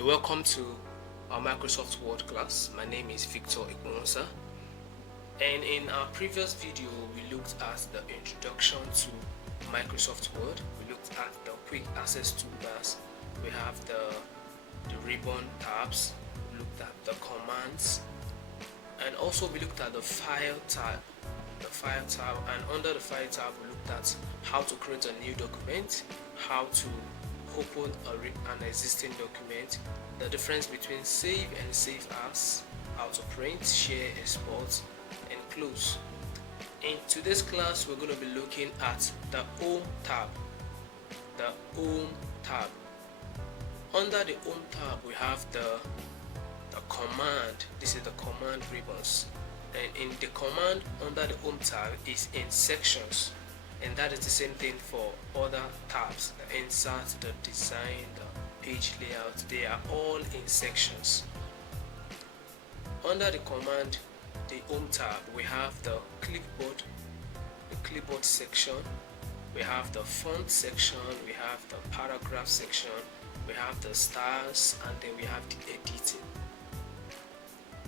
You're welcome to our Microsoft Word class. My name is Victor Ikwonsa, and in our previous video we looked at the introduction to Microsoft Word. We looked at the quick access toolbars. We have the ribbon tabs, we looked at the commands, and also we looked at the file tab. And under the file tab we looked at how to create a new document, how to open an existing document, the difference between save and save as, how to print, share, export, and close. In today's class we're going to be looking at the Home tab. Under the Home tab we have the command. This is the command ribbons, and in the command under the Home tab is in sections, and that is the same thing for other tabs. The insert, the design, the page layout, they are all in sections. Under the command, the Home tab, we have the clipboard section, we have the font section, we have the paragraph section, we have the styles, and then we have the editing.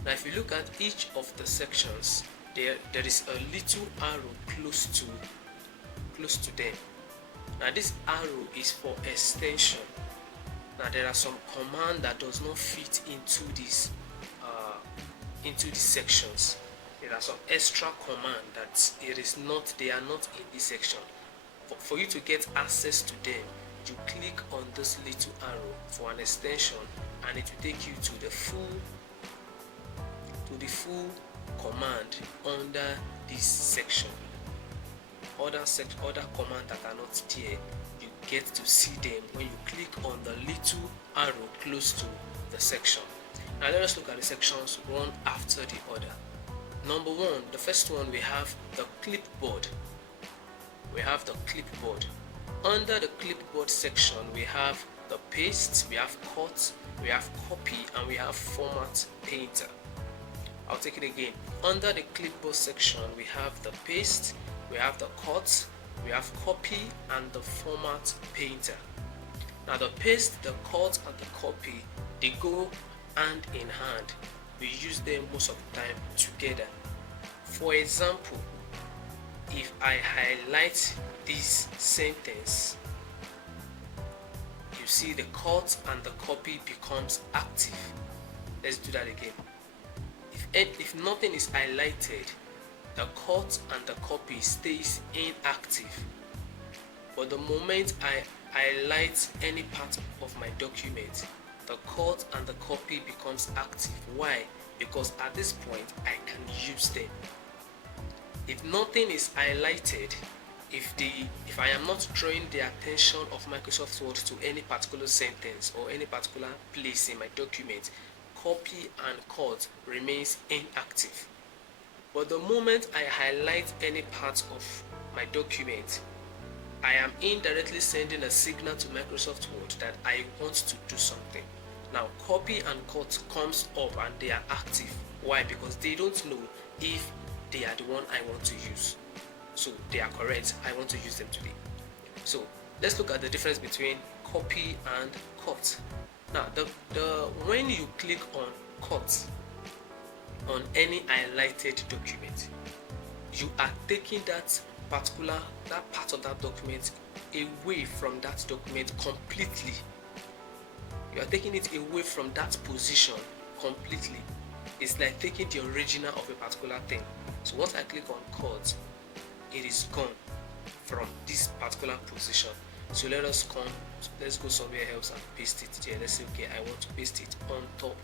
Now if you look at each of the sections, there is a little arrow close to them. Now this arrow is for extension. Now there are some commands that does not fit into these sections. There are some extra command that they are not in this section. For you to get access to them, you click on this little arrow for an extension, and it will take you to the full command under this section. Other commands that are not there, you get to see them when you click on the little arrow close to the section. Now let us look at the sections one after the other. Number one, the first one, we have the clipboard. Under the clipboard section we have the paste, we have cut, we have copy, and we have format painter. I'll take it again. Under the clipboard section we have the paste, we have the cut, we have copy, and the format painter. Now the paste, the cut, and the copy, they go hand in hand. We use them most of the time together. For example, if I highlight this sentence, you see the cut and the copy becomes active. Let's do that again. If nothing is highlighted, the cut and the copy stays inactive. But the moment I highlight any part of my document, the cut and the copy becomes active. Why? Because at this point I can use them. If nothing is highlighted, if I am not drawing the attention of Microsoft Word to any particular sentence or any particular place in my document, copy and cut remains inactive. But the moment I highlight any part of my document, I am indirectly sending a signal to Microsoft Word that I want to do something. Now copy and cut comes up and they are active. Why? Because they don't know if they are the one I want to use. So they are correct, I want to use them today. So let's look at the difference between copy and cut. Now when you click on cut on any highlighted document, you are taking that part of that document away from that document completely. You are taking it away from that position completely. It's like taking the original of a particular thing. So once I click on cut, it is gone from this particular position. So let's go somewhere else and paste it here. Let's say, okay, I want to paste it on top.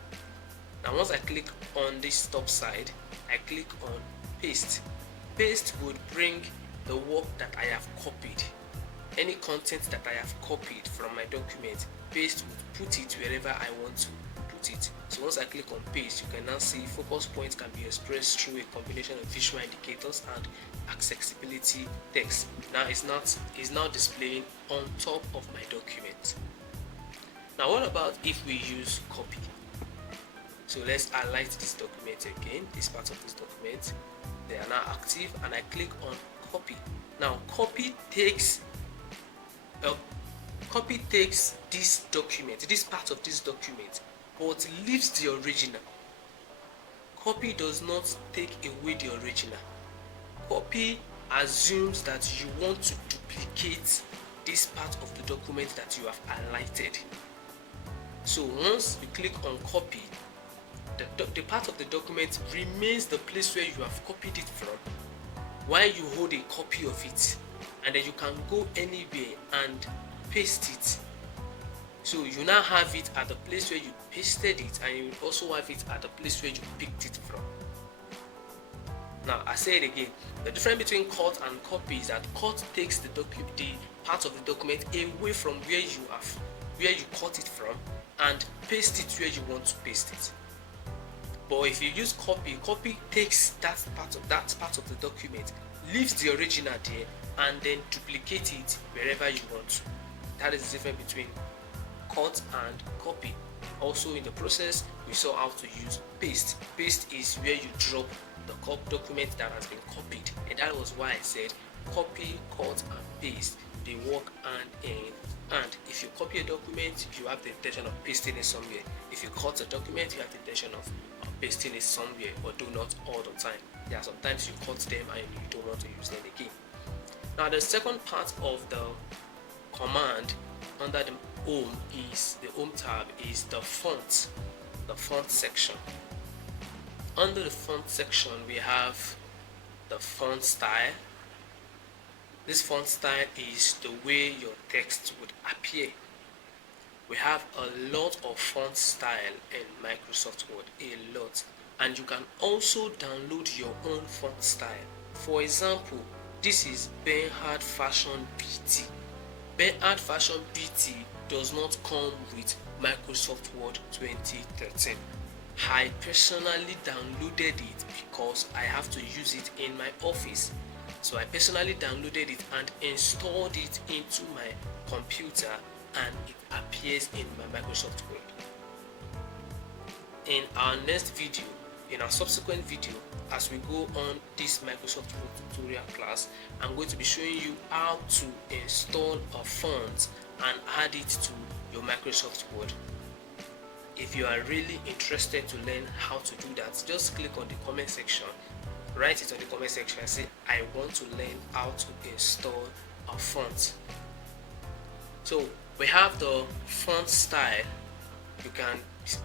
Now once I click on this top side, I click on paste. Paste would bring the work that I have copied. Any content that I have copied from my document, paste would put it wherever I want to put it. So once I click on paste, you can now see focus points can be expressed through a combination of visual indicators and accessibility text. Now it's now displaying on top of my document. Now what about if we use copy? So let's highlight this document again, this part of this document. They are now active, and I click on copy. Now copy takes Copy takes this document, this part of this document, but leaves the original. Copy does not take away the original. Copy assumes that you want to duplicate this part of the document that you have highlighted. So once you click on copy, the part of the document remains the place where you have copied it from, while you hold a copy of it, and then you can go anywhere and paste it. So you now have it at the place where you pasted it, and you also have it at the place where you picked it from. Now I say it again, the difference between cut and copy is that cut takes the part of the document away from where you cut it from, and paste it where you want to paste it. But if you use copy takes that part of the document, leaves the original there, and then duplicate it wherever you want to. That is the difference between cut and copy. Also in the process, we saw how to use paste. Paste is where you drop the document that has been copied, and that was why I said copy, cut and paste, they work hand in hand. If you copy a document, you have the intention of pasting it somewhere. If you cut a document, you have the intention of pasting it somewhere, or do not all the time. There are sometimes you cut them and you don't want to use them again. Now the second part of the command under the home tab is the font section. Under the font section, we have the font style. This font style is the way your text would appear. We have a lot of font style in Microsoft Word, a lot, and you can also download your own font style. For example, this is Bernhard Fashion BT. Bernhard Fashion BT does not come with Microsoft Word 2013. I personally downloaded it because I have to use it in my office. So I personally downloaded it and installed it into my computer, and it appears in my Microsoft Word. In our next video, in our subsequent video, as we go on this Microsoft Word tutorial class, I'm going to be showing you how to install a font and add it to your Microsoft Word. If you are really interested to learn how to do that, just click on the comment section, write it on the comment section and say, I want to learn how to install a font. So we have the font style. You can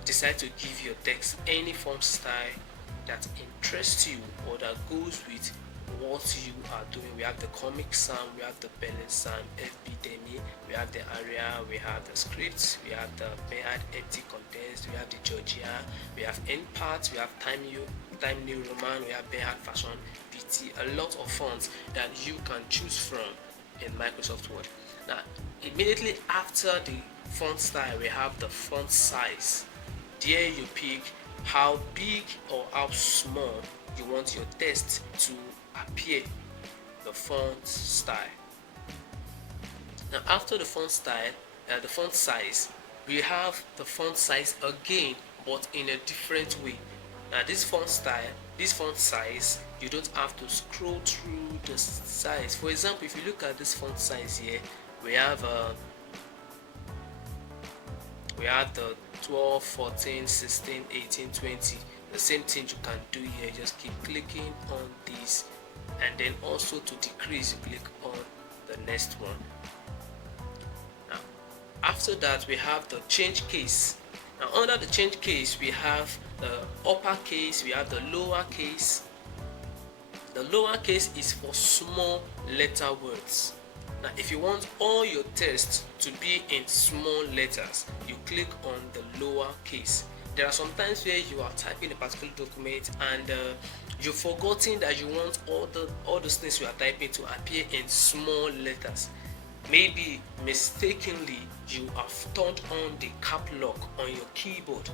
decide to give your text any font style that interests you or that goes with what you are doing. We have the Comic Sans, we have the Bernhard Sans, FB Demi, we have the Aria, we have the scripts, we have the Bernhard Empty Condensed, we have the Georgia, we have Endparts, we have Time New Roman, we have Bernhard Fashion BT. A lot of fonts that you can choose from in Microsoft Word. Now, immediately after the font style, we have the font size. There you pick how big or how small you want your text to appear, the font style. Now after the font style, the font size, we have the font size again, but in a different way. Now this font size, you don't have to scroll through the size. For example, if you look at this font size here, we have the 12, 14, 16, 18, 20. The same thing you can do here. Just keep clicking on this, and then also to decrease, you click on the next one. Now after that, we have the change case. Now under the change case, we have the upper case, we have the lower case. The lower case is for small letter words. Now if you want all your text to be in small letters, you click on the lower case. There are some times where you are typing a particular document and you've forgotten that you want all those things you are typing to appear in small letters. Maybe mistakenly you have turned on the cap lock on your keyboard.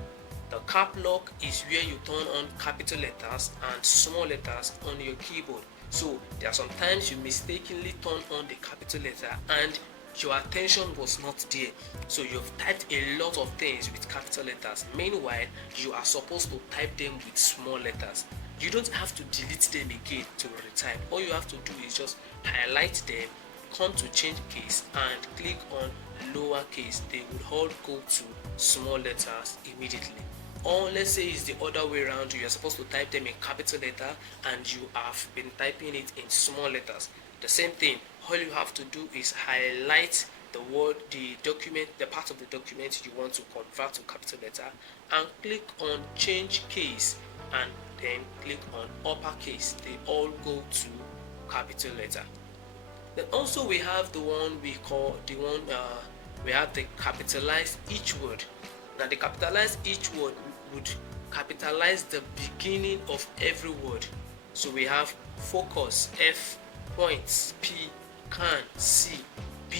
The cap lock is where you turn on capital letters and small letters on your keyboard. So there are sometimes you mistakenly turn on the capital letter and your attention was not there, so you've typed a lot of things with capital letters. Meanwhile, you are supposed to type them with small letters. You don't have to delete them again to retype. All you have to do is just highlight them, come to change case and click on lowercase, they would all go to small letters immediately. Or let's say it's the other way around, you are supposed to type them in capital letter and you have been typing it in small letters. The same thing, all you have to do is highlight the word, the document, the part of the document you want to convert to capital letter, and click on change case, and then click on uppercase. They all go to capital letter. Then also we have the one we call we have the capitalize each word. Now the capitalize each word would capitalize the beginning of every word. So we have focus, F, points, P, can, C, B,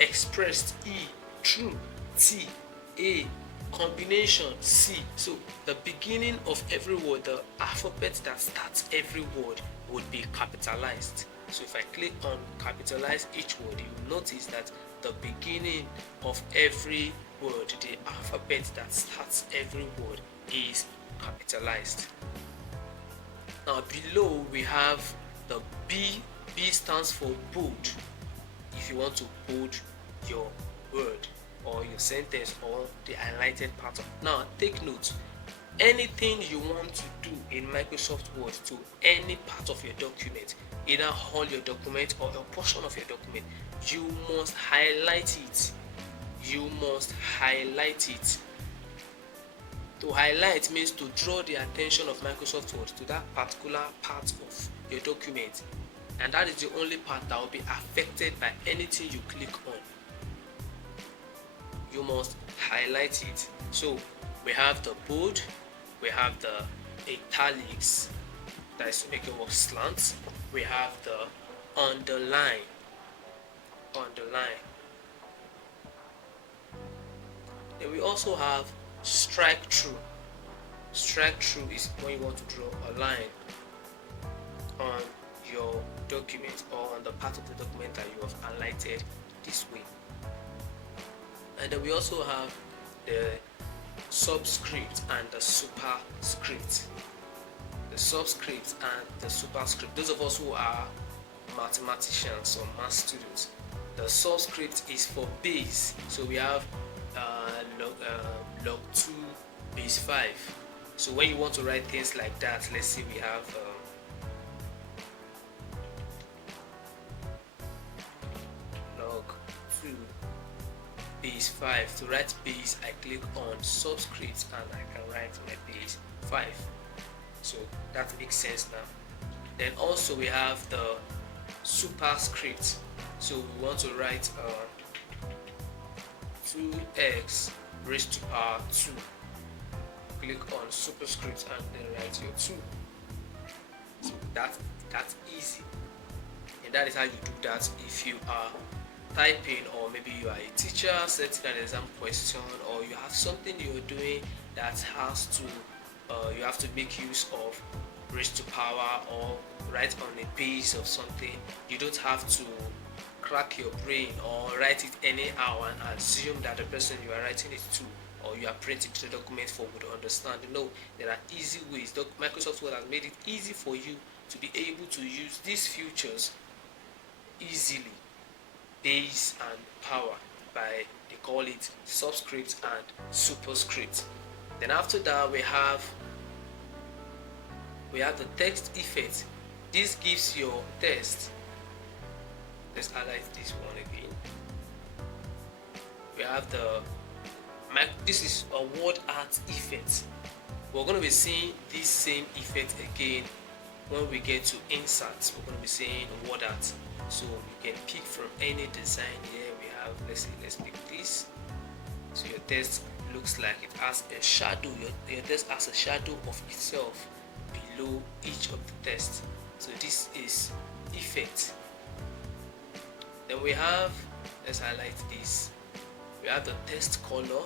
expressed, E, true, T, A, combination, C. So the beginning of every word, the alphabet that starts every word, would be capitalized. So if I click on capitalize each word, you will notice that the beginning of every word, the alphabet that starts every word, is capitalized. Now below we have the B. B stands for bold. If you want to bold your word or your sentence or the highlighted part of. Now take note, anything you want to do in Microsoft Word to any part of your document, either all your document or a portion of your document, you must highlight it. You must highlight it. To highlight means to draw the attention of Microsoft Word to that particular part of your document, and that is the only part that will be affected by anything you click on. You must highlight it. So we have the bold, we have the italics, that is to make your work slant. We have the underline. Then we also have strike through. Strike through is when you want to draw a line on your document or on the part of the document that you have highlighted this way. And then we also have the subscript and the superscript. The subscript and the superscript. Those of us who are mathematicians or math students, the subscript is for base. So we have log 2 base 5. So when you want to write things like that, let's say we have log 2 base 5. To write base, I click on subscript and I can write my base 5. So that makes sense now. Then also we have the superscript. So we want to write 2x raised to power 2. Click on superscript and then write your 2. So that's easy, and that is how you do that if you are typing, or maybe you are a teacher setting an exam question, or you have something you're doing that has to you have to make use of raised to power or write on a page of something. You don't have to crack your brain or write it anyhow and assume that the person you are writing it to or you are printing the document for would understand. No, there are easy ways. Microsoft Word has made it easy for you to be able to use these features easily, base and power, by they call it subscript and superscript. Then after that we have the text effect. This gives your text. Let's highlight this one again. We have this is a word art effect. We're going to be seeing this same effect again when we get to inserts. We're going to be seeing word art. So you can pick from any design here. We have, let's pick this. So your text looks like it has a shadow. Your text has a shadow of itself below each of the text. So this is effect. Then we have, let's highlight this. We have the text color,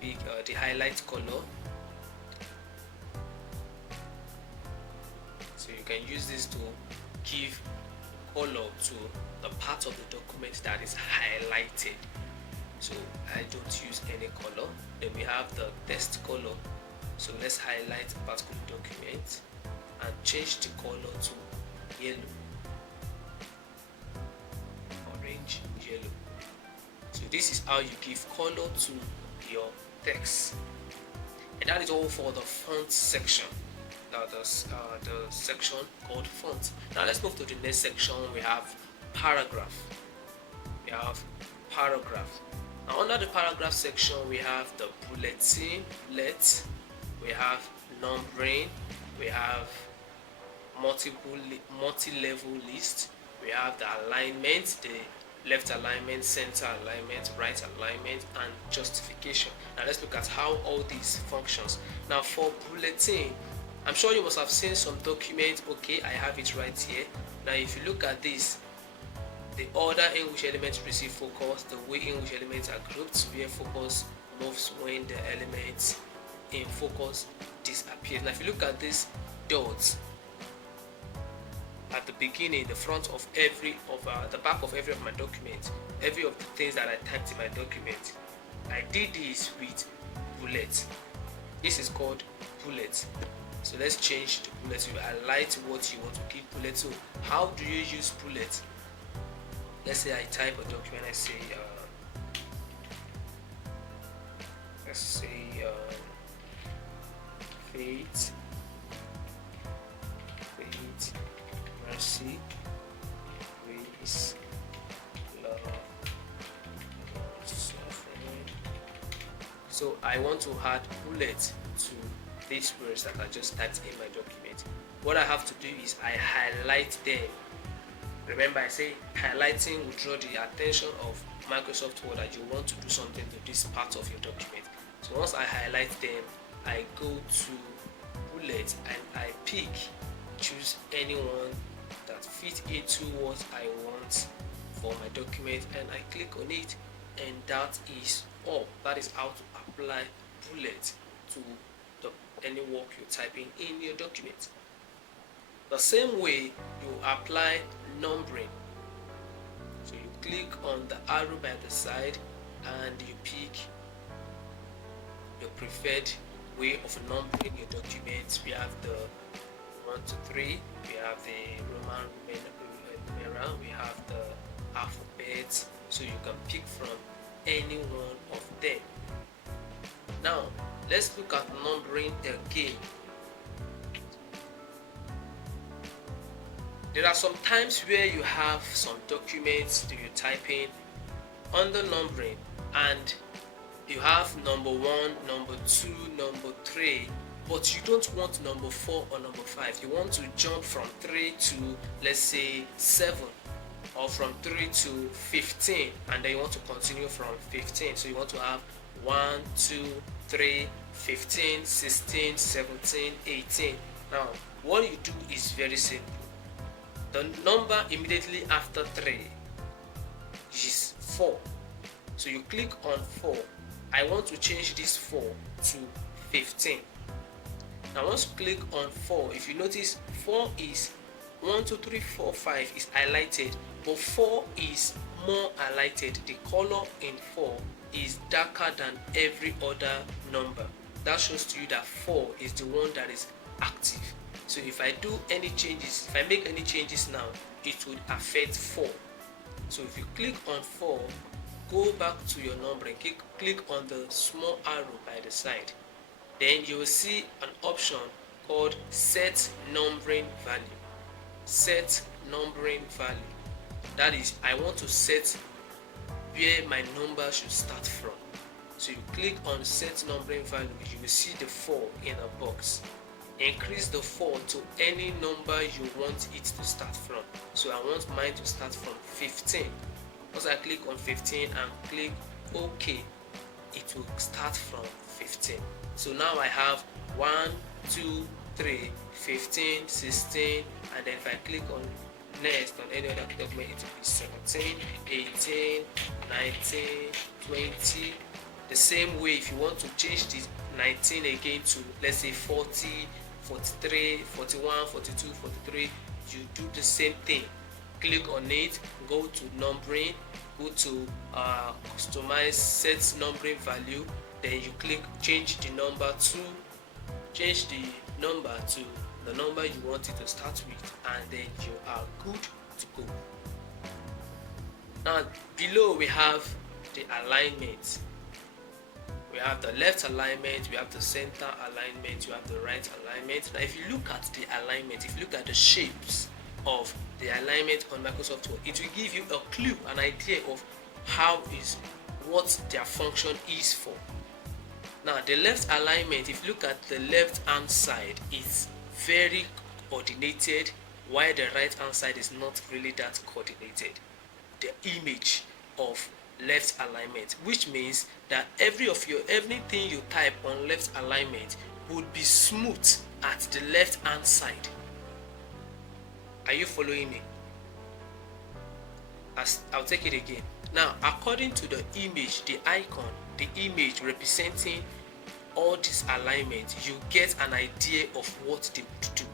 the highlight color. So you can use this to give color to the part of the document that is highlighted. So I don't use any color. Then we have the text color. So let's highlight a particular document and change the color to yellow, orange, orange, yellow. So this is how you give color to your text. And that is all for the font section. Now the section called font. Now let's move to the next section. We have paragraph. Now under the paragraph section, we have the bulletin, we have numbering, we have multi-level list, we have the alignment, the left alignment, center alignment, right alignment, and justification. Now let's look at how all these functions. Now for bulletin, I'm sure you must have seen some document. Okay, I have it right here. Now if you look at this, the order in which elements receive focus, the way in which elements are grouped, where focus moves when the elements in focus disappear. Now if you look at this dots at the beginning, the front of the back of every of my document, every of the things that I typed in my document, I did this with bullet. This is called bullet. So let's change the bullet to highlight what you want to keep bullet to. How do you use bullet? Let's say I type a document. I say faith, mercy, grace, love, suffering. So I want to add bullet to these words that I just typed in my document. What I have to do is I highlight them. Remember, I say highlighting will draw the attention of Microsoft Word that you want to do something to this part of your document. So once I highlight them, I go to bullet and I choose anyone that fits into what I want for my document, and I click on it, and that is all. That is how to apply bullet to any work you're typing in your document. The same way you apply numbering. So you click on the arrow by the side and you pick your preferred way of numbering your documents. We have the 1 to 3, we have the Roman numeral, we have the alphabet, so you can pick from any one of them. Now let's look at numbering again. There are some times where you have some documents that you type in under numbering and you have number 1, number 2, number 3, but you don't want number 4 or number 5. You want to jump from 3 to, let's say, 7, or from 3 to 15, and then you want to continue from 15. So you want to have 1, 2, 3, 15, 16, 17, 18. Now what you do is very simple. The number immediately after 3 is 4. So you click on 4. I want to change this 4 to 15. Now once you click on 4, if you notice 4 is 1, 2, 3, 4, 5 is highlighted, but 4 is more highlighted. The color in 4 is darker than every other number. That shows to you that 4 is the one that is active. So if I do any changes, if I make any changes now, it would affect 4. So if you click on 4, go back to your numbering, click on the small arrow by the side. Then you will see an option called set numbering value. Set numbering value. That is, I want to set where my number should start from. So you click on set numbering value, you will see the 4 in a box. Increase the 4 to any number you want it to start from. So I want mine to start from 15. Once I click on 15 and click OK, it will start from 15. So now I have 1, 2, 3, 15, 16, and then if I click on next on any other document, it will be 17, 18, 19, 20. The same way, if you want to change this 19 again to, let's say, 40, 43, 41, 42, 43, you do the same thing. Click on it, go to numbering, go to customize set numbering value, then you click change the number to the number you want it to start with, and then you are good to go. Now below we have the alignment. We have the left alignment, we have the center alignment, we have the right alignment. Now if you look at the alignment, if you look at the shapes of the alignment on Microsoft Word, it will give you a clue, an idea of what their function is for. Now the left alignment, if you look at the left hand side, it's very coordinated, while the right hand side is not really that coordinated. The image of left alignment, which means that everything you type on left alignment would be smooth at the left hand side. Are you following me? I'll take it again. Now according to the image, the icon, the image representing all this alignment, you get an idea of what they would do.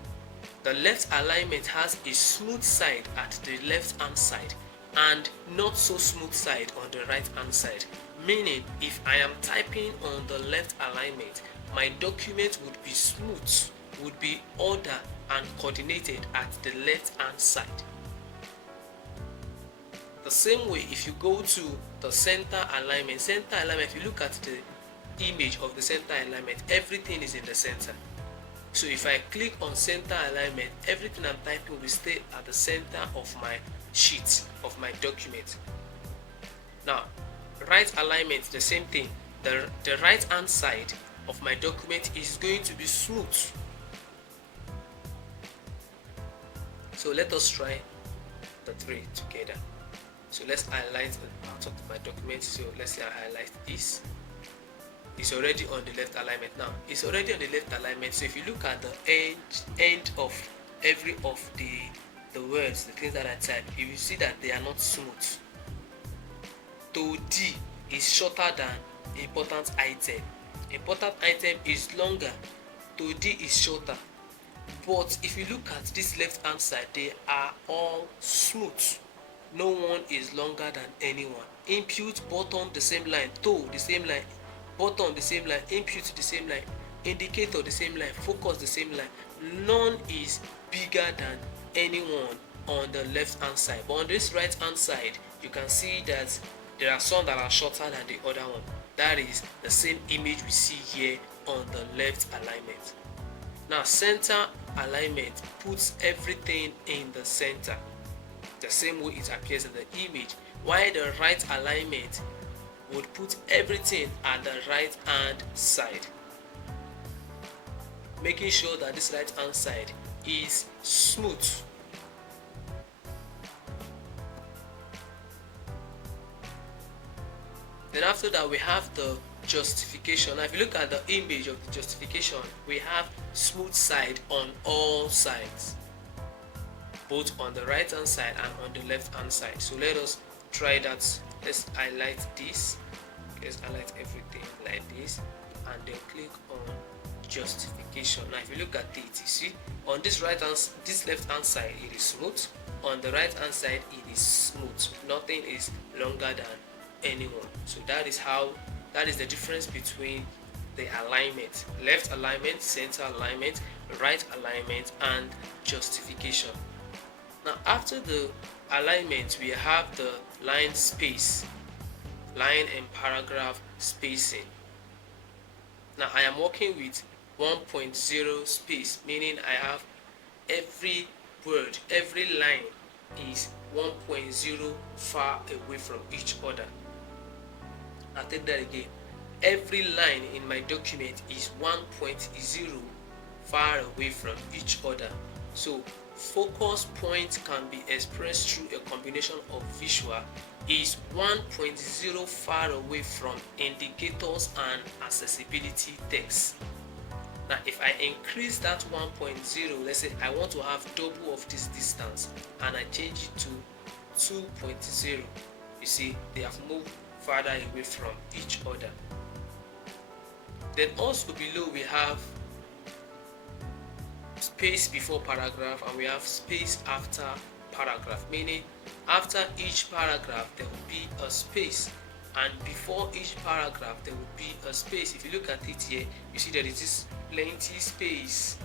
The left alignment has a smooth side at the left hand side and not so smooth side on the right hand side, meaning if I am typing on the left alignment, my document would be smooth, would be ordered and coordinated at the left hand side. The same way, if you go to the center alignment, if you look at the image of the center alignment, everything is in the center. So if I click on center alignment, everything I'm typing will stay at the center of my sheet, of my document. Now right alignment, the same thing. The right hand side of my document is going to be smooth. So let us try the three together. So let's highlight the part of my document. So let's say I highlight this. It's already on the left alignment. Now it's already on the left alignment. So if you look at the end of every of the words, the things that I type, you will see that they are not smooth. To D is shorter than important item. Important item is longer. To D is shorter. But if you look at this left hand side, they are all smooth. No one is longer than anyone. Input, button, the same line. To, the same line. Button, the same line. Input, the same line. Indicator, the same line. Focus, the same line. None is bigger than anyone on the left hand side. But on this right hand side, you can see that there are some that are shorter than the other one. That is the same image we see here on the left alignment. Now center alignment puts everything in the center, the same way it appears in the image, while the right alignment would put everything at the right hand side, making sure that this right hand side is smooth. Then after that, we have the justification. Now if you look at the image of the justification, we have smooth side on all sides, both on the right hand side and on the left hand side. So let us try that. Let's highlight this. Let's highlight everything like this and then click on justification. Now if you look at it, you see on this left hand side it is smooth, on the right hand side it is smooth. Nothing is longer than anyone. So that is the difference between the alignment: left alignment, center alignment, right alignment, and justification. Now after the alignment, we have the line space, line and paragraph spacing. Now I am working with 1.0 space, meaning I have every word, every line is 1.0 far away from each other. I'll take that again. Every line in my document is 1.0 far away from each other. So focus point can be expressed through a combination of visual is 1.0 far away from indicators and accessibility text. Now if I increase that 1.0, let's say I want to have double of this distance and I change it to 2.0, you see they have moved farther away from each other. Then also below we have space before paragraph and we have space after paragraph, meaning after each paragraph there will be a space and before each paragraph there will be a space. If you look at it here, you see there is this plenty space.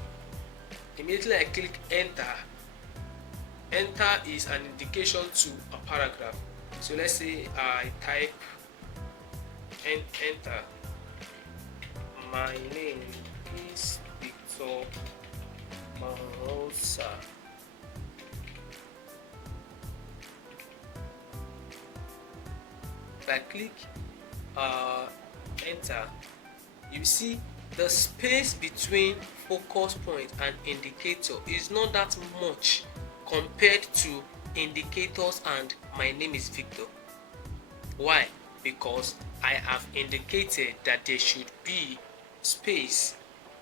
Immediately I click enter, enter is an indication to a paragraph. So let's say I type and enter, my name is Victor Marosa. If I click enter, you see the space between focus point and indicator is not that much compared to indicators and my name is Victor. Why? Because I have indicated that there should be space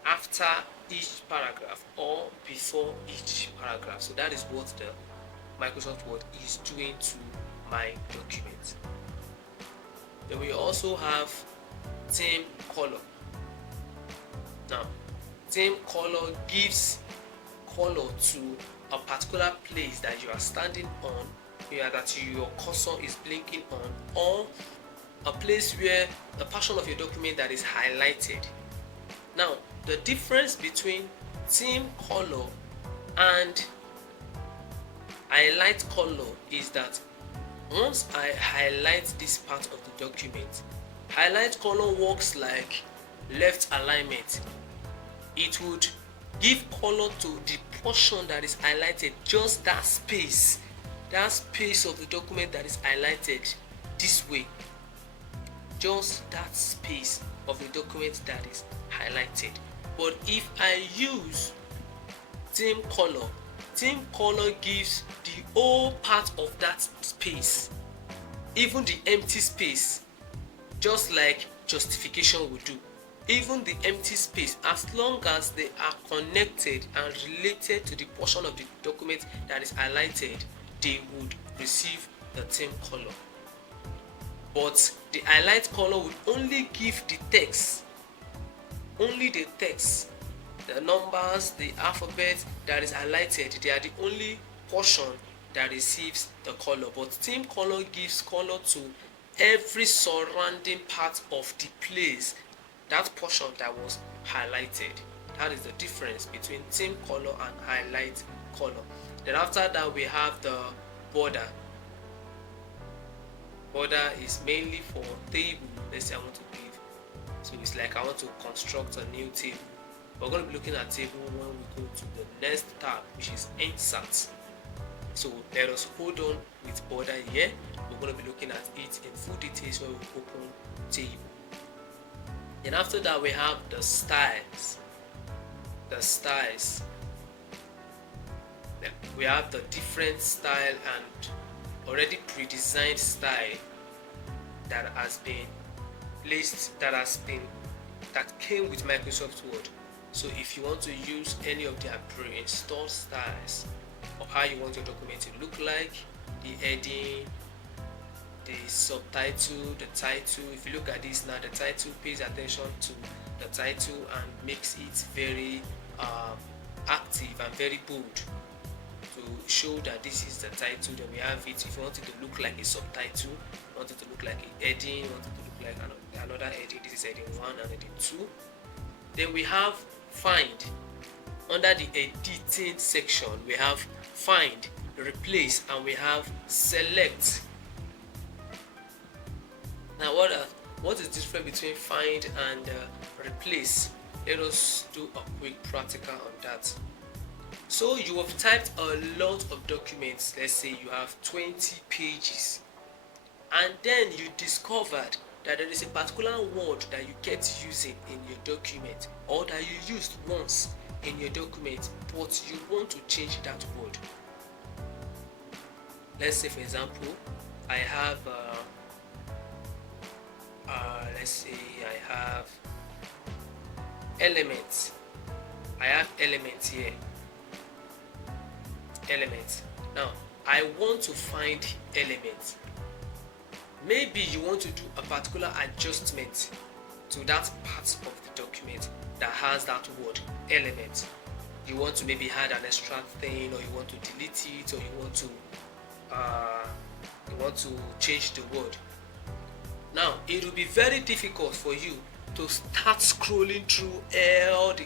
after each paragraph or before each paragraph. So that is what the Microsoft Word is doing to my document. Then we also have theme color. Now, theme color gives color to a particular place that you are standing on, that your cursor is blinking on, or a place where a portion of your document that is highlighted. Now, the difference between theme color and highlight color is that once I highlight this part of the document, highlight color works like left alignment. It would give color to the portion that is highlighted, just that space of the document that is highlighted this way, just that space of the document that is highlighted. But if I use theme color gives the whole part of that space, even the empty space, just like justification would do. Even the empty space, as long as they are connected and related to the portion of the document that is highlighted, they would receive the theme color. But the highlight color would only give the text, only the text, the numbers, the alphabet that is highlighted. They are the only portion that receives the color. But theme color gives color to every surrounding part of the place, that portion that was highlighted. That is the difference between theme color and highlight color. Then after that we have the border. Border is mainly for table. Let's say I want to give, so it's like I want to construct a new table. We're going to be looking at table when we go to the next tab, which is insert. So let us hold on with border here. We're going to be looking at it in full details when we open table. And after that we have the styles. We have the different style and already pre-designed style that has been placed, that came with Microsoft Word. So if you want to use any of their pre-installed styles of how you want your document to look like, the heading, the subtitle, the title, if you look at this now, the title pays attention to the title and makes it very active and very bold to show that this is the title. Then we have it, if you want it to look like a subtitle, you want it to look like a heading, you want it to look like another heading. This is heading 1 and heading 2. Then we have find. Under the editing section we have find, replace, and we have select. Now what is different between find and replace? Let us do a quick practical on that. So you have typed a lot of documents. Let's say you have 20 pages, and then you discovered that there is a particular word that you kept using in your document, or that you used once in your document, but you want to change that word. Let's say for example I have let's say I have elements. I have elements here. Elements. Now I want to find elements. Maybe you want to do a particular adjustment to that part of the document that has that word element. You want to maybe add an extra thing, or you want to delete it, or you want to change the word. Now it will be very difficult for you to start scrolling through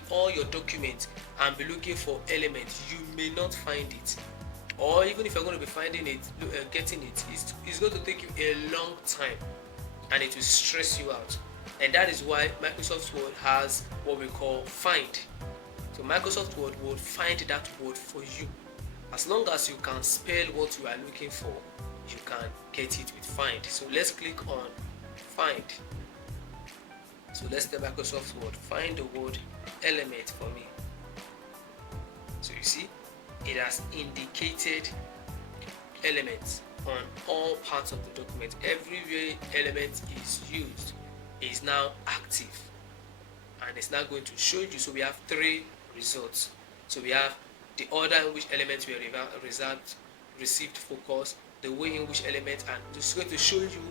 all your documents and be looking for elements. You may not find it. or even if you're going to be finding it, getting it, it's going to take you a long time, and it will stress you out. And that is why Microsoft Word has what we call find. So Microsoft Word will find that word for you. As long as you can spell what you are looking for, you can get it with find. So let's click on find. So let's tell Microsoft Word, find the word element for me. So you see, it has indicated elements on all parts of the document. Everywhere element is used is now active, and it's now going to show you. So we have three results. So we have the order in which elements were received focus, the way in which element, and it's going to show you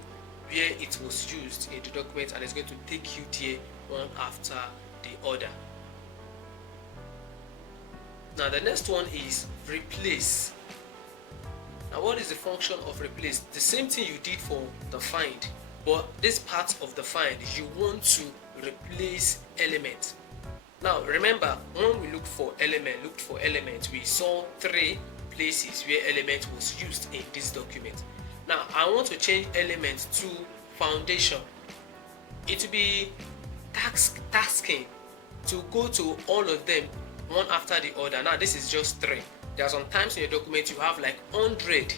where it was used in the document, and it's going to take you there one after the other. Now the next one is replace. Now what is the function of replace? The same thing you did for the find, but this part of the find, you want to replace element. Now remember, when we looked for element, we saw three places where element was used in this document. Now I want to change element to foundation. It will be tasking to go to all of them one after the other. Now this is just three. There are some times in your document you have like 100,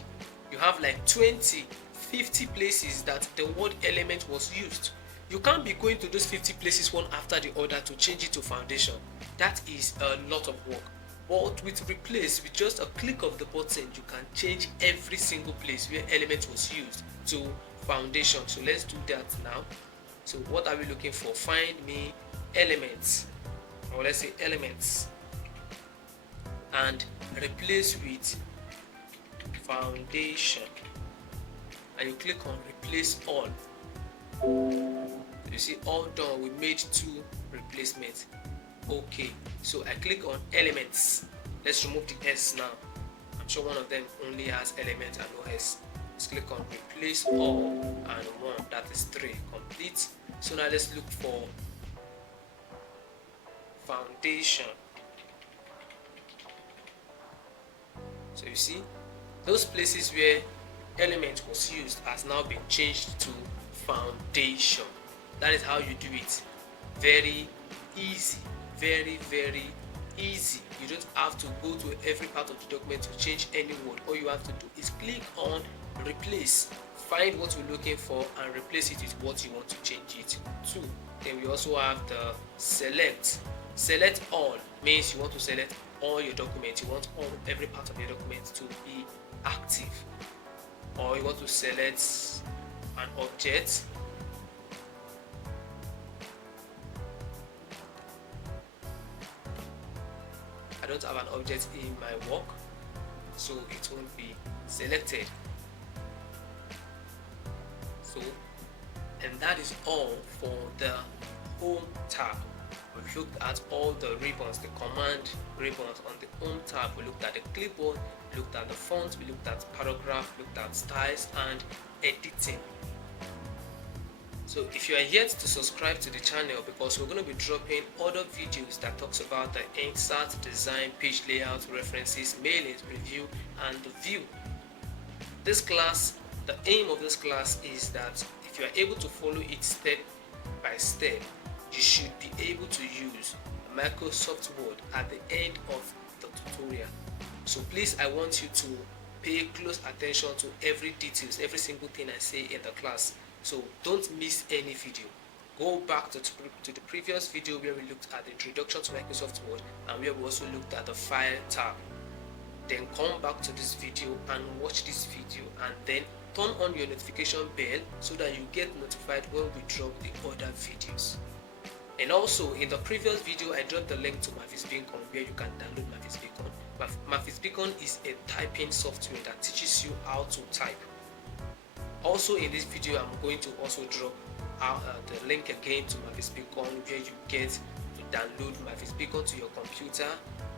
you have like 20, 50 places that the word element was used. You can't be going to those 50 places one after the other to change it to foundation. That is a lot of work. But with replace, with just a click of the button, you can change every single place where element was used to foundation. So let's do that now. So what are we looking for? Find me elements, or let's say elements, and replace with foundation, and you click on replace all. You see, all done. We made two replacements. Okay, so I click on elements. Let's remove the S now. I'm sure one of them only has element and no S. Let's click on replace all and one, that is 3, complete. So now let's look for foundation. So you see, those places where element was used has now been changed to foundation. That is how you do it. Very easy, very easy. You don't have to go to every part of the document to change any word. All you have to do is click on replace, find what you're looking for and replace it with what you want to change it to. Then we also have the select. Select all means you want to select all your documents. You want every part of your document to be active, or you want to select an object. I don't have an object in my work, so it won't be selected. So, and that is all for the home tab. We looked at all the ribbons, the command ribbons on the home tab. We looked at the clipboard, we looked at the font, we looked at paragraph, we looked at styles and editing. So if you are yet to subscribe to the channel, because we're going to be dropping other videos that talks about the insert, design, page layout, references, mailings, review and the view. This class, the aim of this class is that if you are able to follow it step by step, you should be able to use Microsoft Word at the end of the tutorial. So please, I want you to pay close attention to every details, every single thing I say in the class. So don't miss any video. Go back to the previous video where we looked at the introduction to Microsoft Word and where we also looked at the file tab. Then come back to this video and watch this video, and then turn on your notification bell so that you get notified when we drop the other videos. And also in the previous video I dropped the link to Mavis Beacon where you can download Mavis Beacon. Mavis Beacon is a typing software that teaches you how to type. Also in this video I'm going to also drop the link again to Mavis Beacon where you get to download Mavis Beacon to your computer.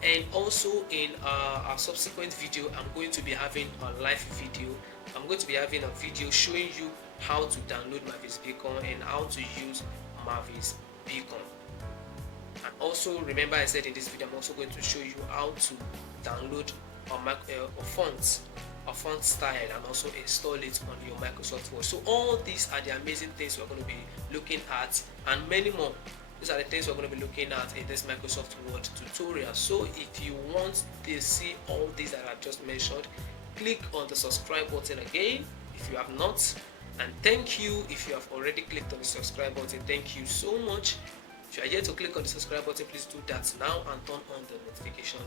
And also in our subsequent video I'm going to be having a live video. I'm going to be having a video showing you how to download Mavis Beacon and how to use Mavis Beacon. And also remember, I said in this video I'm also going to show you how to download or fonts, a font style, and also install it on your Microsoft Word. So all these are the amazing things we're going to be looking at, and many more. These are the things we're going to be looking at in this Microsoft Word tutorial. So if you want to see all these that I've just mentioned, click on the subscribe button again if you have not, and thank you if you have already clicked on the subscribe button. Thank you so much. If you are yet to click on the subscribe button, please do that now and turn on the notification